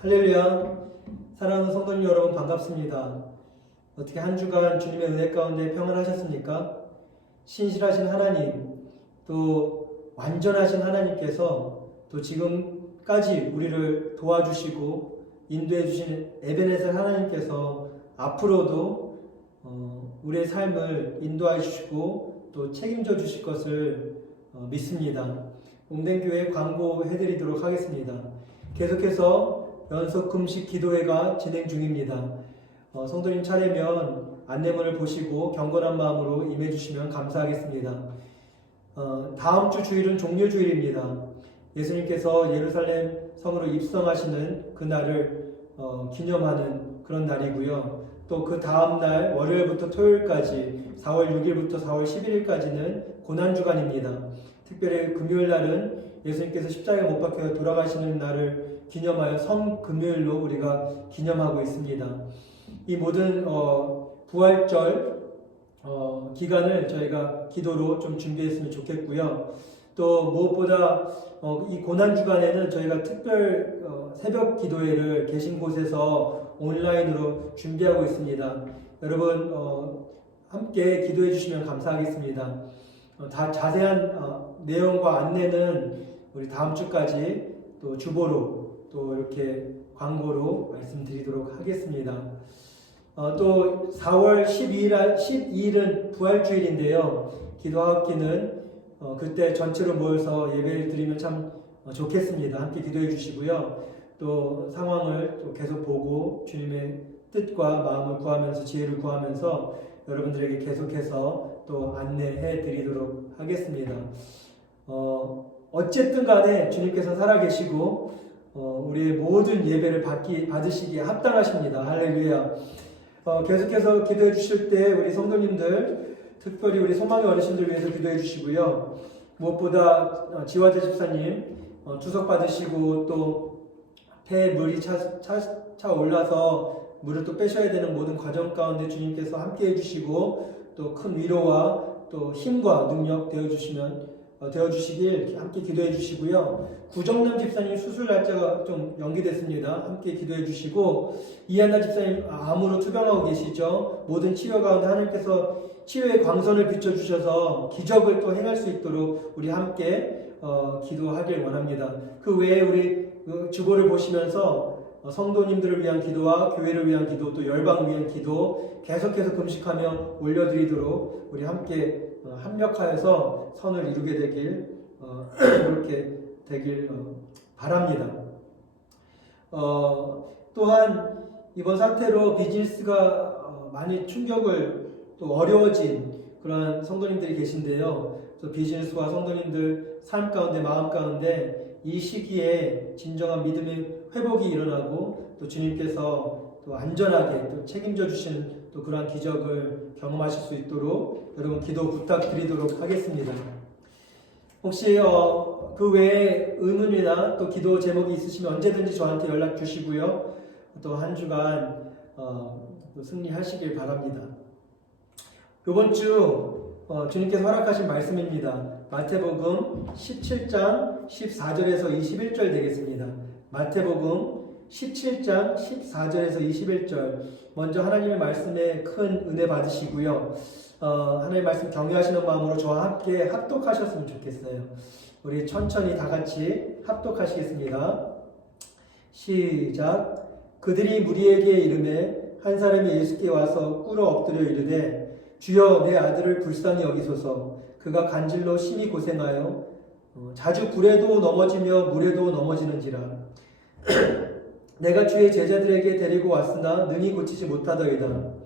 할렐루야. 사랑하는 성도님 여러분 반갑습니다. 어떻게 한 주간 주님의 은혜 가운데 평안하셨습니까? 신실하신 하나님, 또 완전하신 하나님께서 또 지금까지 우리를 도와주시고 인도해 주신 에베네셀 하나님께서 앞으로도 우리의 삶을 인도해 주시고 또 책임져 주실 것을 믿습니다. 웅댕교회 광고해드리도록 하겠습니다. 계속해서 연속 금식 기도회가 진행 중입니다. 성도님 차례면 안내문을 보시고 경건한 마음으로 임해주시면 감사하겠습니다. 다음 주 주일은 종료주일입니다. 예수님께서 예루살렘 성으로 입성하시는 그날을 기념하는 그런 날이고요. 또 그 다음 날 월요일부터 토요일까지 4월 6일부터 4월 11일까지는 고난주간입니다. 특별히 금요일 날은 예수님께서 십자가에 못 박혀 돌아가시는 날을 기념하여 성금요일로 우리가 기념하고 있습니다. 이 모든 부활절 기간을 저희가 기도로 좀 준비했으면 좋겠고요. 또 무엇보다 이 고난주간에는 저희가 특별 새벽 기도회를 계신 곳에서 온라인으로 준비하고 있습니다. 여러분 함께 기도해 주시면 감사하겠습니다. 다 자세한 내용과 안내는 우리 다음 주까지 또 주보로 또 이렇게 광고로 말씀드리도록 하겠습니다. 또 4월 12일은 부활주일인데요. 기도학기는 그때 전체로 모여서 예배를 드리면 참 좋겠습니다. 함께 기도해 주시고요. 또 상황을 또 계속 보고 주님의 뜻과 마음을 구하면서 지혜를 구하면서 여러분들에게 계속해서 또 안내해 드리도록 하겠습니다. 어쨌든 간에 주님께서 살아계시고 우리의 모든 예배를 받으시기에 합당하십니다. 할렐루야. 계속해서 기도해 주실 때 우리 성도님들, 특별히 우리 소망의 어르신들 위해서 기도해 주시고요. 무엇보다 지화재 집사님 주석 받으시고 또 폐에 물이 차 올라서 물을 또 빼셔야 되는 모든 과정 가운데 주님께서 함께 해주시고 또 큰 위로와 또 힘과 능력 되어주시길 함께 기도해 주시고요. 구정남 집사님 수술 날짜가 좀 연기됐습니다. 함께 기도해 주시고 이한나 집사님 암으로 투병하고 계시죠. 모든 치료 가운데 하나님께서 치료의 광선을 비춰주셔서 기적을 또 행할 수 있도록 우리 함께 기도하길 원합니다. 그 외에 우리 주보를 보시면서 성도님들을 위한 기도와 교회를 위한 기도 또 열방을 위한 기도 계속해서 금식하며 올려드리도록 우리 함께 합력하여서 선을 이루게 되길 그렇게 되길 바랍니다. 또한 이번 사태로 비즈니스가 많이 충격을 또 어려워진 그런 성도님들이 계신데요. 또 비즈니스와 성도님들 삶 가운데 마음 가운데 이 시기에 진정한 믿음의 회복이 일어나고 또 주님께서 또 안전하게 또 책임져 주시는 또 그러한 기적을 경험하실 수 있도록 여러분 기도 부탁드리도록 하겠습니다. 혹시 그 외에 의문이나 또 기도 제목이 있으시면 언제든지 저한테 연락 주시고요. 또 한 주간 또 승리하시길 바랍니다. 이번 주 주님께서 허락하신 말씀입니다. 마태복음 17장 14절에서 21절 되겠습니다. 마태복음 17장 14절에서 21절 먼저 하나님의 말씀에 큰 은혜 받으시고요. 하나님의 말씀 경외하시는 마음으로 저와 함께 합독하셨으면 좋겠어요. 우리 천천히 다 같이 합독하시겠습니다. 시작. 그들이 무리에게 이르매 한 사람이 예수께 와서 꿇어 엎드려 이르되 주여 내 아들을 불쌍히 여기소서. 그가 간질로 심히 고생하여 자주 불에도 넘어지며 물에도 넘어지는지라. 내가 주의 제자들에게 데리고 왔으나 능히 고치지 못하더이다.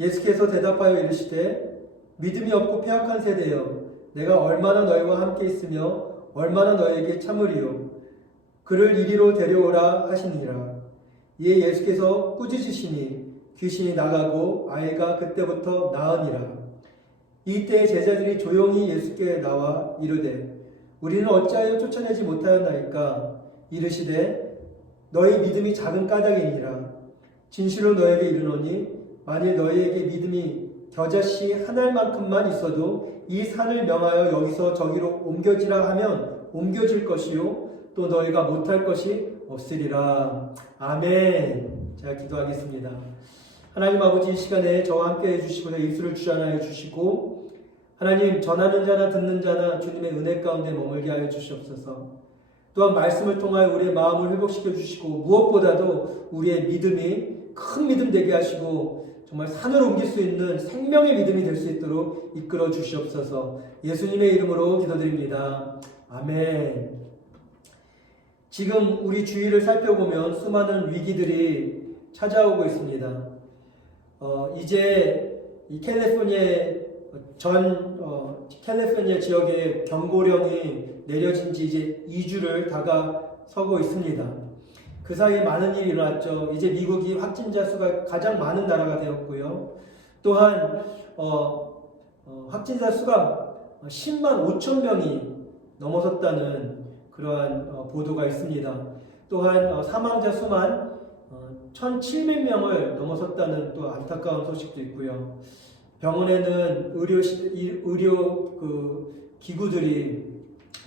예수께서 대답하여 이르시되 믿음이 없고 패역한 세대여 내가 얼마나 너희와 함께 있으며 얼마나 너희에게 참으리요. 그를 이리로 데려오라 하시니라. 이에 예수께서 꾸짖으시니 귀신이 나가고 아이가 그때부터 나으니라. 이때 제자들이 조용히 예수께 나와 이르되 우리는 어찌하여 쫓아내지 못하였나이까. 이르시되 너희 믿음이 작은 까닭이니라. 진실로 너에게 이르노니 만일 너희에게 믿음이 겨자씨 한 알만큼만 있어도 이 산을 명하여 여기서 저기로 옮겨지라 하면 옮겨질 것이요 또 너희가 못할 것이 없으리라. 아멘. 제가 기도하겠습니다. 하나님 아버지, 이 시간에 저와 함께 해주시고 내 입술을 주장하여 주시고 하나님, 전하는 자나 듣는 자나 주님의 은혜 가운데 머물게 하여 주시옵소서. 또한 말씀을 통하여 우리의 마음을 회복시켜 주시고 무엇보다도 우리의 믿음이 큰 믿음 되게 하시고 정말 산을 옮길 수 있는 생명의 믿음이 될 수 있도록 이끌어 주시옵소서. 예수님의 이름으로 기도드립니다. 아멘. 지금 우리 주위를 살펴보면 수많은 위기들이 찾아오고 있습니다. 이제 이 캘리포니아 지역에 경고령이 내려진 지 이제 2주를 다가서고 있습니다. 그 사이에 많은 일이 일어났죠. 이제 미국이 확진자 수가 가장 많은 나라가 되었고요. 또한 확진자 수가 10만 5천 명이 넘어섰다는 그러한 보도가 있습니다. 또한 사망자 수만 1,700명을 넘어섰다는 또 안타까운 소식도 있고요. 병원에는 의료 기구들이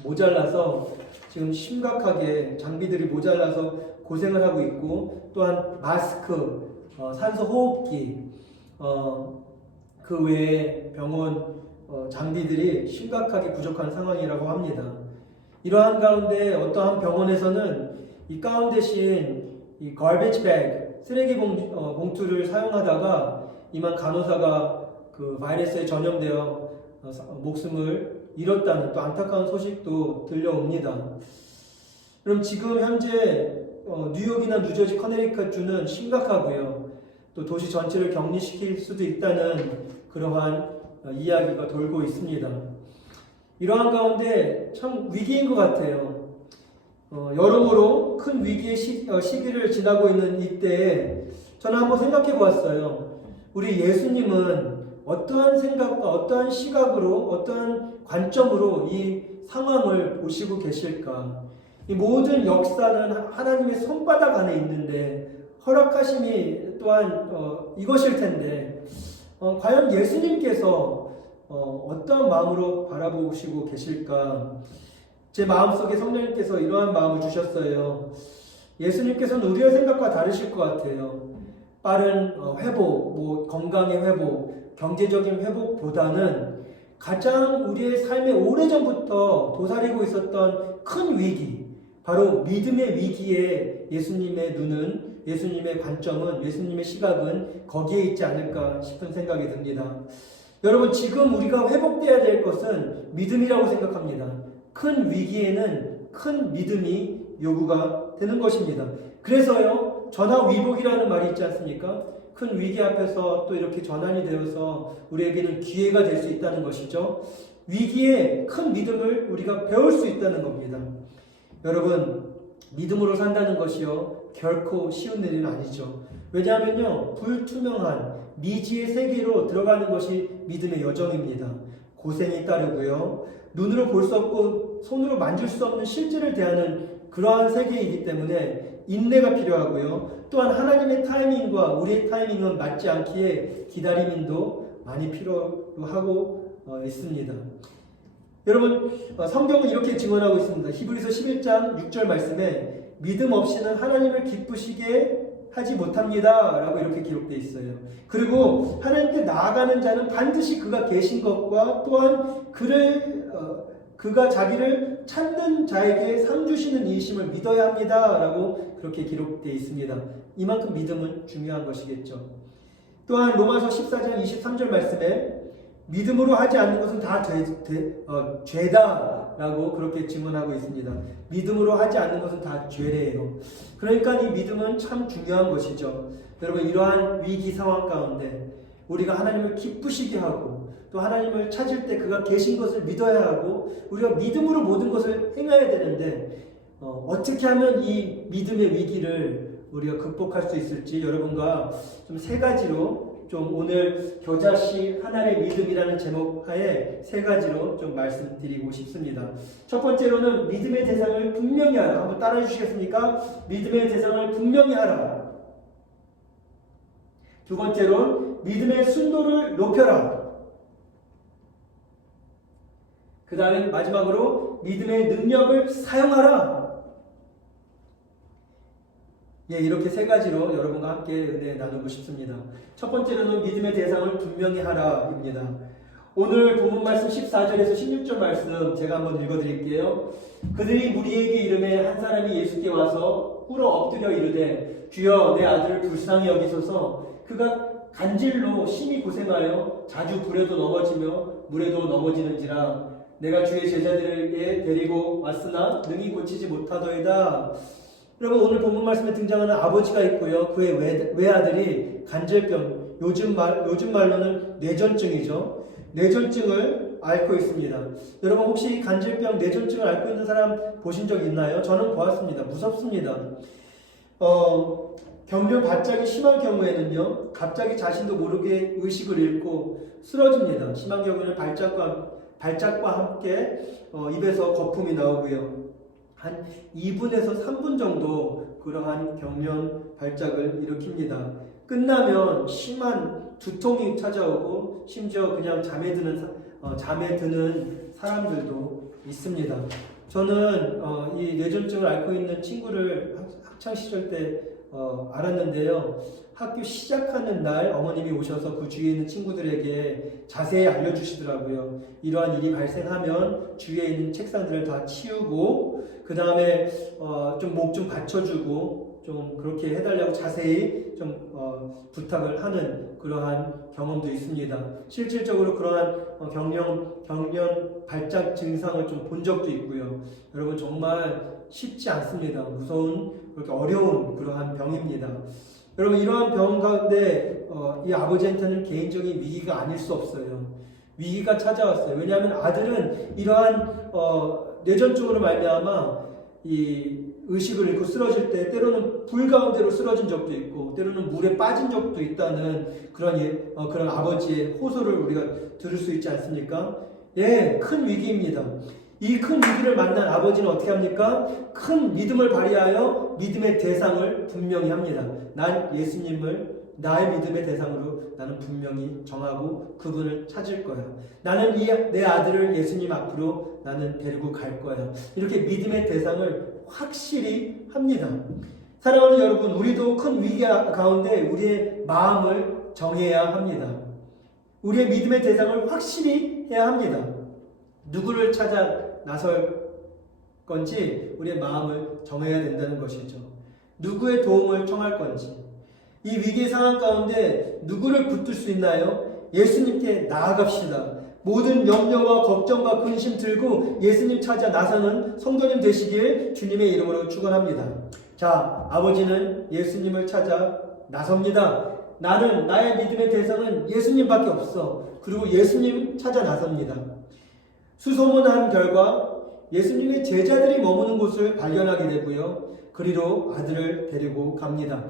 모자라서 지금 심각하게 장비들이 모자라서 고생을 하고 있고, 또한 마스크, 산소 호흡기, 그 외에 병원 장비들이 심각하게 부족한 상황이라고 합니다. 이러한 가운데 어떠한 병원에서는 이 가운 대신 이 garbage bag, 쓰레기 봉투를 사용하다가 이만 간호사가 그 바이러스에 전염되어 목숨을 잃었다는 또 안타까운 소식도 들려옵니다. 그럼 지금 현재 뉴욕이나 뉴저지, 커네리컷주는 심각하고요. 또 도시 전체를 격리시킬 수도 있다는 그러한 이야기가 돌고 있습니다. 이러한 가운데 참 위기인 것 같아요. 여러모로 큰 위기의 시기를 지나고 있는 이때에 저는 한번 생각해 보았어요. 우리 예수님은 어떠한 생각과 어떠한 시각으로, 어떠한 관점으로 이 상황을 보시고 계실까? 이 모든 역사는 하나님의 손바닥 안에 있는데 허락하심이 또한 이것일 텐데 과연 예수님께서 어떠한 마음으로 바라보시고 계실까? 제 마음속에 성령님께서 이러한 마음을 주셨어요. 예수님께서는 우리의 생각과 다르실 것 같아요. 빠른 회복, 건강의 회복, 경제적인 회복보다는 가장 우리의 삶에 오래전부터 도사리고 있었던 큰 위기, 바로 믿음의 위기에 예수님의 눈은, 예수님의 관점은, 예수님의 시각은 거기에 있지 않을까 싶은 생각이 듭니다. 여러분, 지금 우리가 회복되어야 될 것은 믿음이라고 생각합니다. 큰 위기에는 큰 믿음이 요구가 되는 것입니다. 그래서요, 전화위복이라는 말이 있지 않습니까? 큰 위기 앞에서 또 이렇게 전환이 되어서 우리에게는 기회가 될 수 있다는 것이죠. 위기에 큰 믿음을 우리가 배울 수 있다는 겁니다. 여러분, 믿음으로 산다는 것이요, 결코 쉬운 일은 아니죠. 왜냐하면요, 불투명한 미지의 세계로 들어가는 것이 믿음의 여정입니다. 고생이 따르고요, 눈으로 볼 수 없고 손으로 만질 수 없는 실제를 대하는 그러한 세계이기 때문에 인내가 필요하고요, 또한 하나님의 타이밍과 우리의 타이밍은 맞지 않기에 기다림도 많이 필요하고 있습니다. 여러분, 성경은 이렇게 증언하고 있습니다. 히브리서 11장 6절 말씀에 믿음 없이는 하나님을 기쁘시게 하지 못합니다 라고 이렇게 기록되어 있어요. 그리고 하나님께 나아가는 자는 반드시 그가 계신 것과 또한 그가 자기를 찾는 자에게 상 주시는 이심을 믿어야 합니다 라고 그렇게 기록되어 있습니다. 이만큼 믿음은 중요한 것이겠죠. 또한 로마서 14장 23절 말씀에 믿음으로 하지 않는 것은 다 죄다 라고 그렇게 증언하고 있습니다. 믿음으로 하지 않는 것은 다 죄래요. 그러니까 이 믿음은 참 중요한 것이죠. 여러분, 이러한 위기 상황 가운데 우리가 하나님을 기쁘시게 하고 또 하나님을 찾을 때 그가 계신 것을 믿어야 하고 우리가 믿음으로 모든 것을 행해야 되는데 어떻게 하면 이 믿음의 위기를 우리가 극복할 수 있을지 여러분과 좀 세 가지로 좀 오늘 겨자씨 하나의 믿음이라는 제목 하에 세 가지로 좀 말씀드리고 싶습니다. 첫 번째로는 믿음의 대상을 분명히 하라. 한번 따라해 주시겠습니까? 믿음의 대상을 분명히 하라. 두 번째로는 믿음의 순도를 높여라. 그 다음에 마지막으로 믿음의 능력을 사용하라. 예, 이렇게 세 가지로 여러분과 함께 은혜 나누고 싶습니다. 첫 번째로는 믿음의 대상을 분명히 하라입니다. 오늘 본문 말씀 14절에서 16절 말씀 제가 한번 읽어드릴게요. 그들이 무리에게 이르매 한 사람이 예수께 와서 꿇어 엎드려 이르되 주여 내 아들을 불쌍히 여기소서 그가 간질로 심히 고생하여 자주 불에도 넘어지며 물에도 넘어지는지라 내가 주의 제자들에게 데리고 왔으나 능히 고치지 못하더이다. 여러분 오늘 본문 말씀에 등장하는 아버지가 있고요. 그의 외아들이 간질병, 요즘 말로는 뇌전증이죠. 뇌전증을 앓고 있습니다. 여러분 혹시 간질병, 뇌전증을 앓고 있는 사람 보신 적 있나요? 저는 보았습니다. 무섭습니다. 경련 발작이 심한 경우에는요, 갑자기 자신도 모르게 의식을 잃고 쓰러집니다. 심한 경우에는 발작과 함께 입에서 거품이 나오고요. 한 2분에서 3분 정도 그러한 경련 발작을 일으킵니다. 끝나면 심한 두통이 찾아오고 심지어 그냥 잠에 드는 사람들도 있습니다. 저는 이 뇌전증을 앓고 있는 친구를 학창 시절 때 알았는데요. 학교 시작하는 날 어머님이 오셔서 그 주위에 있는 친구들에게 자세히 알려주시더라고요. 이러한 일이 발생하면 주위에 있는 책상들을 다 치우고 그 다음에 좀 목 좀 받쳐주고 좀 그렇게 해달라고 자세히 좀 부탁을 하는 그러한 경험도 있습니다. 실질적으로 그러한 경련 발작 증상을 좀 본 적도 있고요. 여러분 정말 쉽지 않습니다. 무서운 그렇게 어려운 그러한 병입니다. 여러분 이러한 병 가운데 이 아버지한테는 개인적인 위기가 아닐 수 없어요. 위기가 찾아왔어요. 왜냐하면 아들은 이러한 뇌전증으로 말미암아 이 의식을 잃고 쓰러질 때 때로는 불 가운데로 쓰러진 적도 있고 때로는 물에 빠진 적도 있다는 그런 아버지의 호소를 우리가 들을 수 있지 않습니까? 예, 큰 위기입니다. 이 큰 위기를 만난 아버지는 어떻게 합니까? 큰 믿음을 발휘하여 믿음의 대상을 분명히 합니다. 난 예수님을 나의 믿음의 대상으로 나는 분명히 정하고 그분을 찾을 거야. 나는 내 아들을 예수님 앞으로 나는 데리고 갈 거야. 이렇게 믿음의 대상을 확실히 합니다. 사랑하는 여러분, 우리도 큰 위기 가운데 우리의 마음을 정해야 합니다. 우리의 믿음의 대상을 확실히 해야 합니다. 누구를 찾아 나설 건지 우리의 마음을 정해야 된다는 것이죠. 누구의 도움을 청할 건지. 이 위기의 상황 가운데 누구를 붙들 수 있나요? 예수님께 나아갑시다. 모든 염려와 걱정과 근심 들고 예수님 찾아 나서는 성도님 되시길 주님의 이름으로 축원합니다. 자, 아버지는 예수님을 찾아 나섭니다. 나의 믿음의 대상은 예수님밖에 없어. 그리고 예수님 찾아 나섭니다. 수소문한 결과 예수님의 제자들이 머무는 곳을 발견하게 되고요. 그리로 아들을 데리고 갑니다.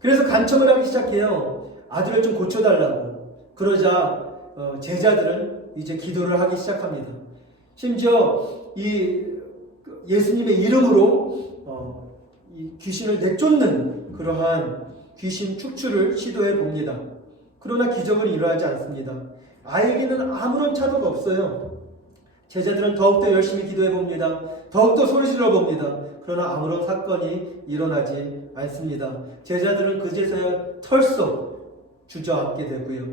그래서 간청을 하기 시작해요. 아들을 좀 고쳐달라고. 그러자 제자들은 이제 기도를 하기 시작합니다. 심지어 이 예수님의 이름으로 이 귀신을 내쫓는 그러한 귀신 축출을 시도해 봅니다. 그러나 기적은 일어나지 않습니다. 아이에게는 아무런 차도가 없어요. 제자들은 더욱더 열심히 기도해 봅니다. 더욱더 소리질러 봅니다. 그러나 아무런 사건이 일어나지 않습니다. 제자들은 그제서야 털썩 주저앉게 되고요.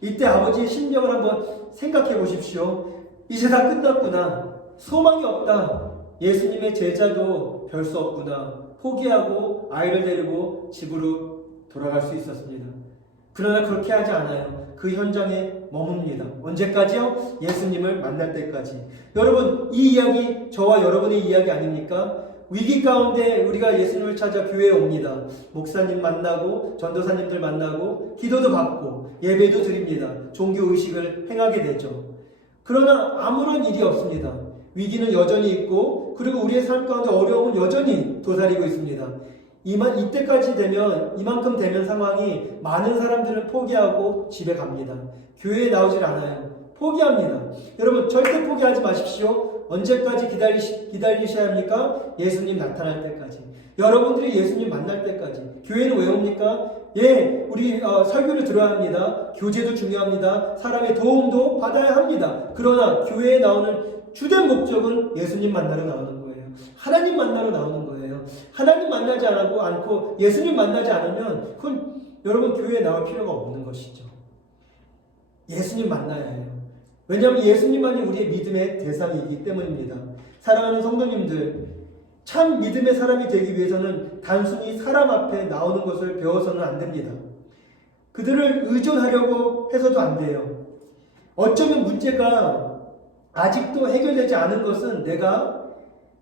이때 아버지의 심정을 한번 생각해 보십시오. 이제 다 끝났구나. 소망이 없다. 예수님의 제자도 별 수 없구나. 포기하고 아이를 데리고 집으로 돌아갈 수 있었습니다. 그러나 그렇게 하지 않아요. 그 현장에 머뭅니다. 언제까지요? 예수님을 만날 때까지. 여러분, 이 이야기 저와 여러분의 이야기 아닙니까? 위기 가운데 우리가 예수님을 찾아 교회에 옵니다. 목사님 만나고 전도사님들 만나고 기도도 받고 예배도 드립니다. 종교의식을 행하게 되죠. 그러나 아무런 일이 없습니다. 위기는 여전히 있고 그리고 우리의 삶 가운데 어려움은 여전히 도사리고 있습니다. 이때까지 되면 이만큼 되면 상황이 많은 사람들은 포기하고 집에 갑니다. 교회에 나오질 않아요. 포기합니다. 여러분 절대 포기하지 마십시오. 언제까지 기다리셔야 합니까? 예수님 나타날 때까지. 여러분들이 예수님 만날 때까지. 교회는 왜 옵니까? 예, 우리 설교를 들어야 합니다. 교제도 중요합니다. 사람의 도움도 받아야 합니다. 그러나 교회에 나오는 주된 목적은 예수님 만나러 나오는 거예요. 하나님 만나러 나오는 거예요. 거예요. 하나님 만나지 않고 예수님 만나지 않으면 그건 여러분 교회에 나올 필요가 없는 것이죠. 예수님 만나야 해요. 왜냐하면 예수님만이 우리의 믿음의 대상이기 때문입니다. 사랑하는 성도님들, 참 믿음의 사람이 되기 위해서는 단순히 사람 앞에 나오는 것을 배워서는 안 됩니다. 그들을 의존하려고 해서도 안 돼요. 어쩌면 문제가 아직도 해결되지 않은 것은 내가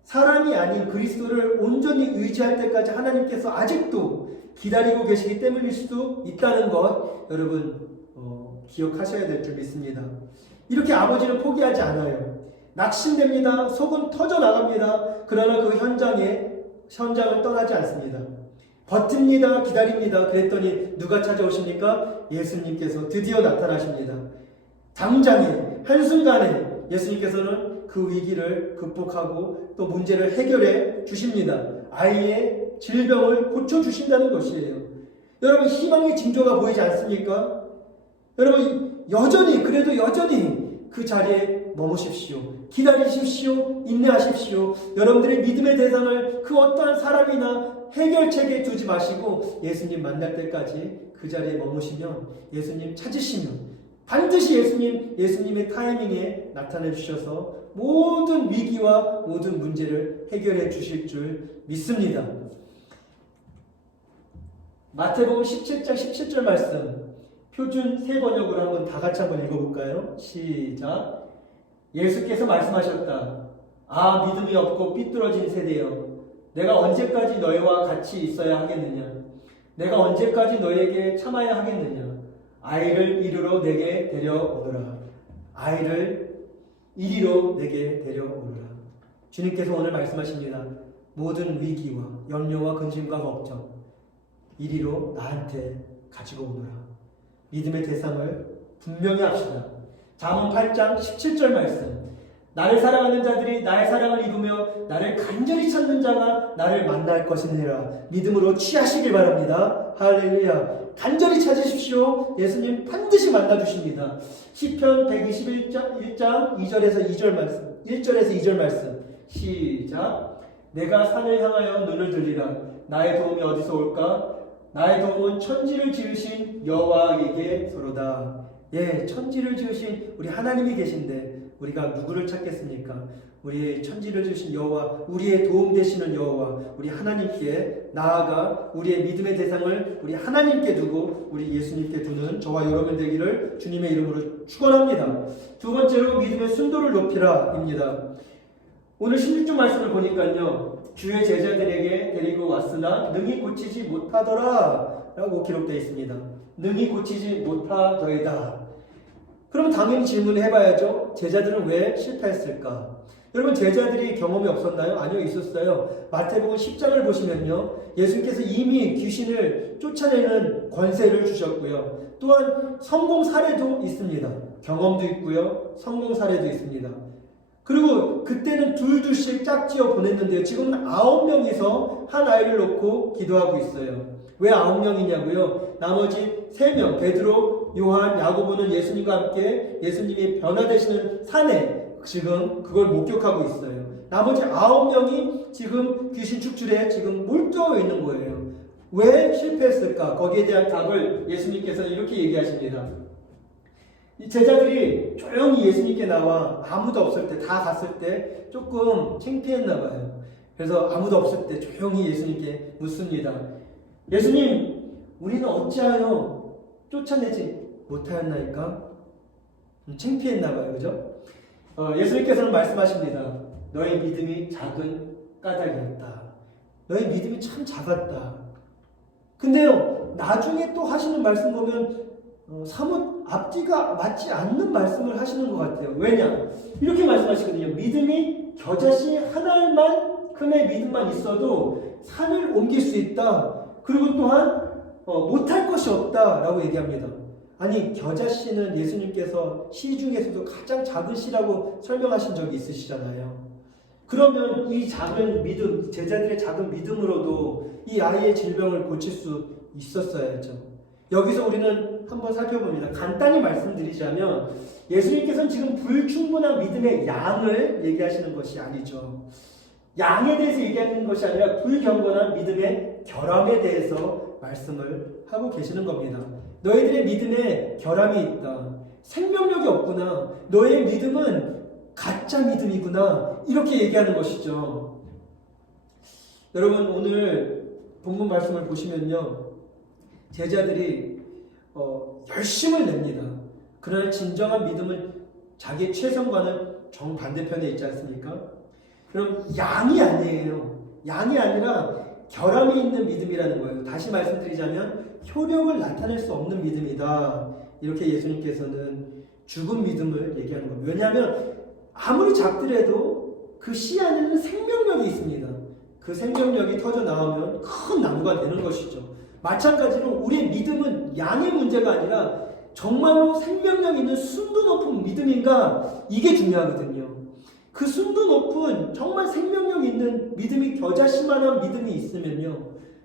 사람이 아닌 그리스도를 온전히 의지할 때까지 하나님께서 아직도 기다리고 계시기 때문일 수도 있다는 것 여러분 기억하셔야 될 줄 믿습니다. 이렇게 아버지는 포기하지 않아요. 낙심됩니다. 속은 터져나갑니다. 그러나 그 현장을 떠나지 않습니다. 버팁니다. 기다립니다. 그랬더니 누가 찾아오십니까? 예수님께서 드디어 나타나십니다. 당장에 한순간에 예수님께서는 그 위기를 극복하고 또 문제를 해결해 주십니다. 아이의 질병을 고쳐주신다는 것이에요. 여러분 희망의 징조가 보이지 않습니까? 여러분 여전히 그 자리에 머무십시오. 기다리십시오. 인내하십시오. 여러분들의 믿음의 대상을 그 어떠한 사람이나 해결책에 두지 마시고 예수님 만날 때까지 그 자리에 머무시면 예수님 찾으시면 반드시 예수님의 타이밍에 나타내 주셔서 모든 위기와 모든 문제를 해결해 주실 줄 믿습니다. 마태복음 17장 17절 말씀 표준 새 번역으로 한번 다 같이 한번 읽어볼까요? 시작. 예수께서 말씀하셨다. 아 믿음이 없고 삐뚤어진 세대여, 내가 언제까지 너희와 같이 있어야 하겠느냐? 내가 언제까지 너희에게 참아야 하겠느냐? 아이를 이리로 내게 데려오너라. 아이를 이리로 내게 데려오너라. 주님께서 오늘 말씀하십니다. 모든 위기와 염려와 근심과 걱정 이리로 나한테 가지고 오너라. 믿음의 대상을 분명히 합시다. 잠언 8장 17절 말씀. 나를 사랑하는 자들이 나의 사랑을 입으며 나를 간절히 찾는 자가 나를 만날 것이니라. 믿음으로 취하시길 바랍니다. 할렐루야. 간절히 찾으십시오. 예수님 반드시 만나주십니다. 시편 121장 2절에서 2절 말씀, 1절에서 2절 말씀 시작. 내가 산을 향하여 눈을 들리라. 나의 도움이 어디서 올까? 나의 도움은 천지를 지으신 여호와에게서로다. 예, 천지를 지으신 우리 하나님이 계신데 우리가 누구를 찾겠습니까? 우리 천지를 지으신 여호와, 우리의 도움 되시는 여호와, 우리 하나님께 나아가 우리의 믿음의 대상을 우리 하나님께 두고 우리 예수님께 두는 저와 여러분 되기를 주님의 이름으로 축원합니다. 두 번째로 믿음의 순도를 높이라입니다. 오늘 16주 말씀을 보니까요, 주의 제자들에게 데리고 왔으나 능히 고치지 못하더라 라고 기록되어 있습니다. 능히 고치지 못하더이다. 그럼 당연히 질문을 해봐야죠. 제자들은 왜 실패했을까? 여러분 제자들이 경험이 없었나요? 아니요, 있었어요. 마태복음 10장을 보시면요, 예수님께서 이미 귀신을 쫓아내는 권세를 주셨고요. 또한 성공 사례도 있습니다. 경험도 있고요, 성공 사례도 있습니다. 그리고 그때는 둘씩 짝지어 보냈는데요, 지금은 9명이서 한 아이를 놓고 기도하고 있어요. 왜 9명이냐고요? 나머지 3명, 베드로, 요한, 야고보는 예수님과 함께 예수님이 변화되시는 산에 지금 그걸 목격하고 있어요. 나머지 9명이 지금 귀신 축출에 지금 몰두하고 있는 거예요. 왜 실패했을까? 거기에 대한 답을 예수님께서 이렇게 얘기하십니다. 이 제자들이 조용히 예수님께 나와 아무도 없을 때, 다 갔을 때 조금 창피했나 봐요. 그래서 아무도 없을 때 조용히 예수님께 묻습니다. 예수님, 우리는 어찌하여 쫓아내지 못하였나이까? 창피했나 봐요. 그죠? 예수님께서는 말씀하십니다. 너의 믿음이 작은 까닭이었다. 너의 믿음이 참 작았다. 근데요, 나중에 또 하시는 말씀 보면 사뭇 앞뒤가 맞지 않는 말씀을 하시는 것 같아요. 왜냐? 이렇게 말씀하시거든요. 믿음이 겨자씨 하나만큼의 믿음만 있어도 산을 옮길 수 있다. 그리고 또한 못할 것이 없다라고 얘기합니다. 아니, 겨자씨는 예수님께서 씨 중에서도 가장 작은 씨라고 설명하신 적이 있으시잖아요. 그러면 이 작은 믿음, 제자들의 작은 믿음으로도 이 아이의 질병을 고칠 수 있었어야죠. 여기서 우리는 한번 살펴봅니다. 간단히 말씀드리자면 예수님께서는 지금 불충분한 믿음의 양을 얘기하시는 것이 아니죠. 양에 대해서 얘기하는 것이 아니라 불경건한 믿음의 결함에 대해서 말씀을 하고 계시는 겁니다. 너희들의 믿음에 결함이 있다. 생명력이 없구나. 너의 믿음은 가짜 믿음이구나. 이렇게 얘기하는 것이죠. 여러분, 오늘 본문 말씀을 보시면요, 제자들이 열심을 냅니다. 그러나 진정한 믿음은 자기의 최선과는 정반대편에 있지 않습니까? 그럼 양이 아니에요. 양이 아니라 결함이 있는 믿음이라는 거예요. 다시 말씀드리자면 효력을 나타낼 수 없는 믿음이다. 이렇게 예수님께서는 죽은 믿음을 얘기하는 겁니다. 왜냐하면 아무리 작더라도 그 씨 안에는 생명력이 있습니다. 그 생명력이 터져 나오면 큰 나무가 되는 것이죠. 마찬가지로 우리의 믿음은 양의 문제가 아니라 정말로 생명력 있는 순도 높은 믿음인가, 이게 중요하거든요. 그 순도 높은 정말 생명력 있는 믿음이 겨자씨만한 믿음이 있으면요,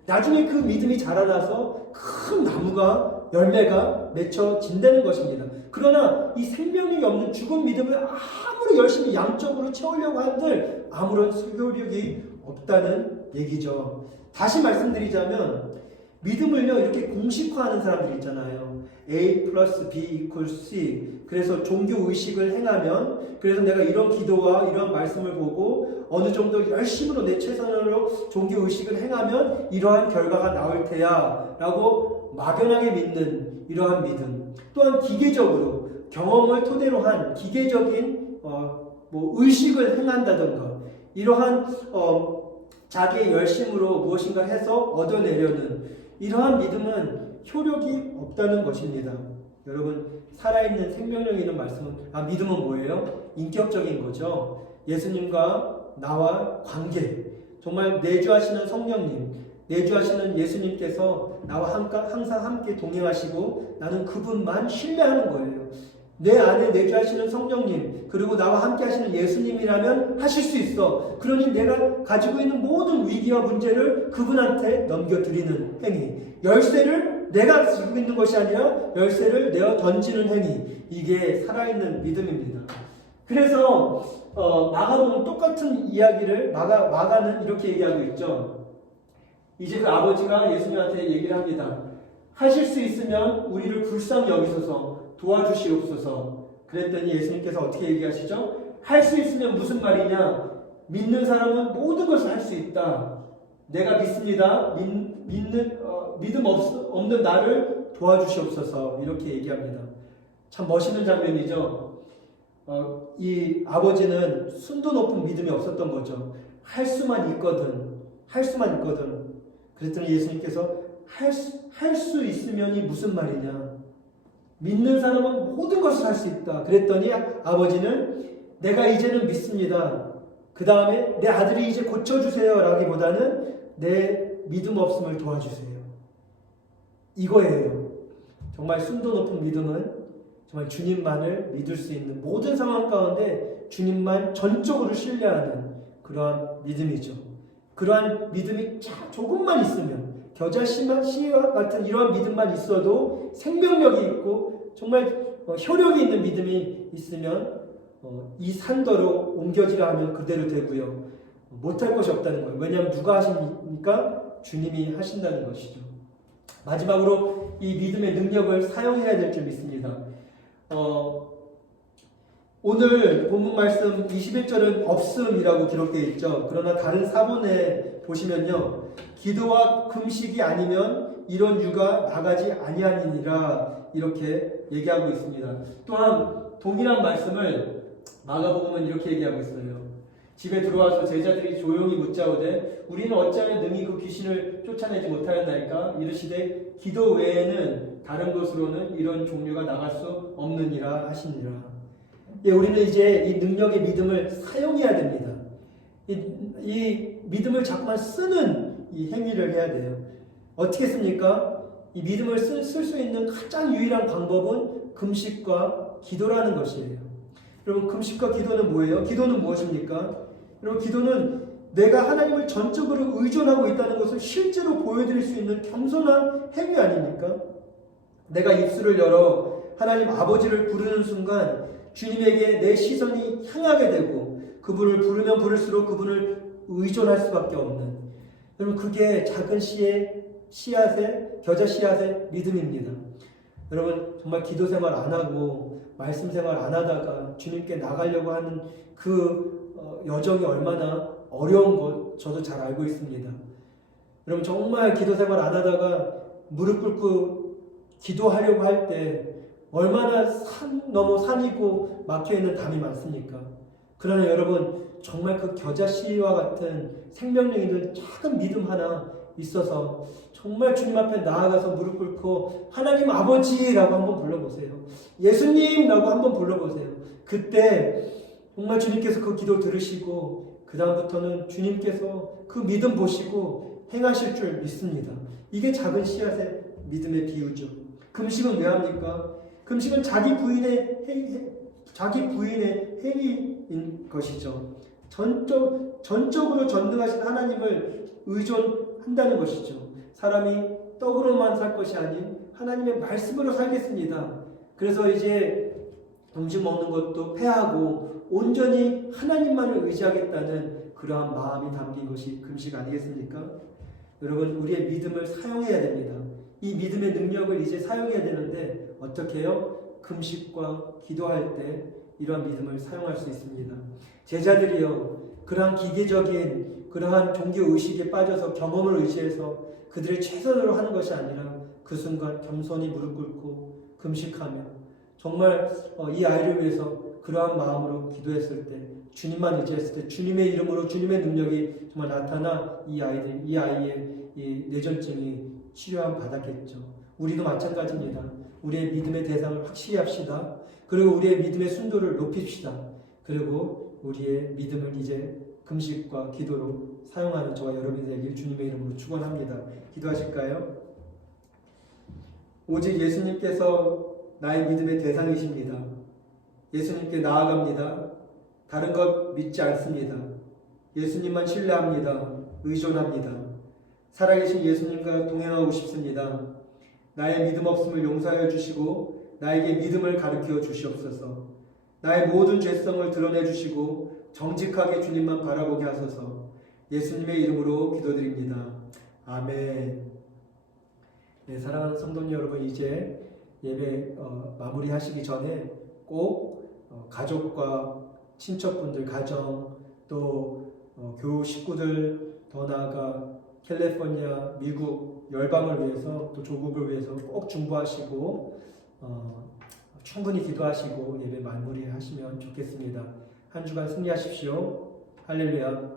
나중에 그 믿음이 자라나서 큰 나무가, 열매가 맺혀진다는 것입니다. 그러나 이 생명력이 없는 죽은 믿음을 아무리 열심히 양적으로 채우려고 한들 아무런 효력이 없다는 얘기죠. 다시 말씀드리자면 믿음을요, 이렇게 공식화하는 사람들 있잖아요. A 플러스 B equals C. 그래서 종교 의식을 행하면, 그래서 내가 이런 기도와 이런 말씀을 보고 어느 정도 열심으로 내 최선으로 종교 의식을 행하면 이러한 결과가 나올 테야 라고 막연하게 믿는 이러한 믿음. 또한 기계적으로 경험을 토대로 한 기계적인 의식을 행한다던가, 이러한 자기의 열심으로 무엇인가 해서 얻어내려는 이러한 믿음은 효력이 없다는 것입니다. 여러분, 살아있는 생명력 있는 말씀은, 믿음은 뭐예요? 인격적인 거죠. 예수님과 나와 관계, 정말 내주하시는 성령님, 내주하시는 예수님께서 나와 항상 함께 동행하시고 나는 그분만 신뢰하는 거예요. 내 안에 내주하시는 성령님, 그리고 나와 함께 하시는 예수님이라면 하실 수 있어. 그러니 내가 가지고 있는 모든 위기와 문제를 그분한테 넘겨드리는 행위, 열쇠를 내가 가지고 있는 것이 아니라 열쇠를 내어 던지는 행위, 이게 살아있는 믿음입니다. 그래서 마가복음 똑같은 이야기를 마가는 이렇게 얘기하고 있죠. 이제 그 아버지가 예수님한테 얘기를 합니다. 하실 수 있으면 우리를 불쌍히 여기소서, 도와주시옵소서. 그랬더니 예수님께서 어떻게 얘기하시죠? 할 수 있으면 무슨 말이냐? 믿는 사람은 모든 것을 할 수 있다. 내가 믿습니다. 믿음 없는 나를 도와주시옵소서. 이렇게 얘기합니다. 참 멋있는 장면이죠. 이 아버지는 순도 높은 믿음이 없었던 거죠. 할 수만 있거든. 그랬더니 예수님께서 할 수 있으면이 무슨 말이냐? 믿는 사람은 모든 것을 할 수 있다. 그랬더니 아버지는 내가 이제는 믿습니다. 그 다음에 내 아들이 이제 고쳐주세요 라기보다는 내 믿음 없음을 도와주세요. 이거예요. 정말 순도 높은 믿음은 정말 주님만을 믿을 수 있는, 모든 상황 가운데 주님만 전적으로 신뢰하는 그러한 믿음이죠. 그러한 믿음이 조금만 있으면, 겨자씨와 같은 이러한 믿음만 있어도 생명력이 있고 정말 효력이 있는 믿음이 있으면 이 산더로 옮겨지라 하면 그대로 되고요. 못할 것이 없다는 거예요. 왜냐하면 누가 하십니까? 주님이 하신다는 것이죠. 마지막으로 이 믿음의 능력을 사용해야 될 줄 믿습니다. 오늘 본문 말씀 21절은 없음이라고 기록되어 있죠. 그러나 다른 사본에 보시면요, 기도와 금식이 아니면 이런 유가 나가지 아니하니라 이렇게 얘기하고 있습니다. 또한 동일한 말씀을 마가복음은 이렇게 얘기하고 있어요. 집에 들어와서 제자들이 조용히 묻자오되 우리는 어찌하여 능히 그 귀신을 쫓아내지 못하였나이까? 이르시되 기도 외에는 다른 것으로는 이런 종류가 나갈 수 없느니라 하시니라. 예, 우리는 이제 이 능력의 믿음을 사용해야 됩니다. 이 믿음을 자꾸만 쓰는 이 행위를 해야 돼요. 어떻게 씁니까? 이 믿음을 쓸 수 있는 가장 유일한 방법은 금식과 기도라는 것이에요. 여러분, 금식과 기도는 뭐예요? 기도는 무엇입니까? 여러분, 기도는 내가 하나님을 전적으로 의존하고 있다는 것을 실제로 보여드릴 수 있는 겸손한 행위 아닙니까? 내가 입술을 열어 하나님 아버지를 부르는 순간 주님에게 내 시선이 향하게 되고 그분을 부르면 부를수록 그분을 의존할 수밖에 없는, 여러분 그게 작은 씨앗의 겨자 씨앗의 믿음입니다. 여러분 정말 기도 생활 안 하고 말씀 생활 안 하다가 주님께 나가려고 하는 그 여정이 얼마나 어려운 것 저도 잘 알고 있습니다. 여러분 정말 기도 생활 안 하다가 무릎 꿇고 기도하려고 할 때 얼마나 산 넘어 산이고 막혀있는 담이 많습니까? 그러나 여러분 정말 그 겨자 씨와 같은 생명력 있는 작은 믿음 하나 있어서 정말 주님 앞에 나아가서 무릎 꿇고 하나님 아버지라고 한번 불러보세요. 예수님라고 한번 불러보세요. 그때 정말 주님께서 그 기도 들으시고 그 다음부터는 주님께서 그 믿음 보시고 행하실 줄 믿습니다. 이게 작은 씨앗의 믿음의 비유죠. 금식은 왜 합니까? 금식은 자기 부인의 행위인 것이죠. 전적으로 전능하신 하나님을 의존한다는 것이죠. 사람이 떡으로만 살 것이 아닌 하나님의 말씀으로 살겠습니다. 그래서 이제 음식 먹는 것도 패하고 온전히 하나님만을 의지하겠다는 그러한 마음이 담긴 것이 금식 아니겠습니까? 여러분 우리의 믿음을 사용해야 됩니다. 이 믿음의 능력을 이제 사용해야 되는데 어떻게 해요? 금식과 기도할 때 이러한 믿음을 사용할 수 있습니다. 제자들이요 그러한 기계적인 그러한 종교 의식에 빠져서 경험을 의지해서 그들의 최선으로 하는 것이 아니라 그 순간 겸손히 무릎 꿇고 금식하며 정말 이 아이를 위해서 그러한 마음으로 기도했을 때 주님만 의지했을 때 주님의 이름으로 주님의 능력이 정말 나타나 이 아이의 이 뇌전증이 치료함 받았겠죠. 우리도 마찬가지입니다. 우리의 믿음의 대상을 확실히 합시다. 그리고 우리의 믿음의 순도를 높입시다. 그리고 우리의 믿음을 이제 금식과 기도로 사용하는 저와 여러분이 되길 주님의 이름으로 축원합니다. 기도하실까요? 오직 예수님께서 나의 믿음의 대상이십니다. 예수님께 나아갑니다. 다른 것 믿지 않습니다. 예수님만 신뢰합니다. 의존합니다. 살아계신 예수님과 동행하고 싶습니다. 나의 믿음 없음을 용서하여 주시고 나에게 믿음을 가르쳐 주시옵소서. 나의 모든 죄성을 드러내 주시고 정직하게 주님만 바라보게 하소서. 예수님의 이름으로 기도드립니다. 아멘. 네, 사랑하는 성도님 여러분, 이제 예배 마무리하시기 전에 꼭 가족과 친척분들, 가정, 또 교우 식구들, 더 나아가 캘리포니아, 미국 열방을 위해서 또 조국을 위해서 꼭 중보하시고 충분히 기도하시고 예배 마무리하시면 좋겠습니다. 한 주간 승리하십시오. 할렐루야.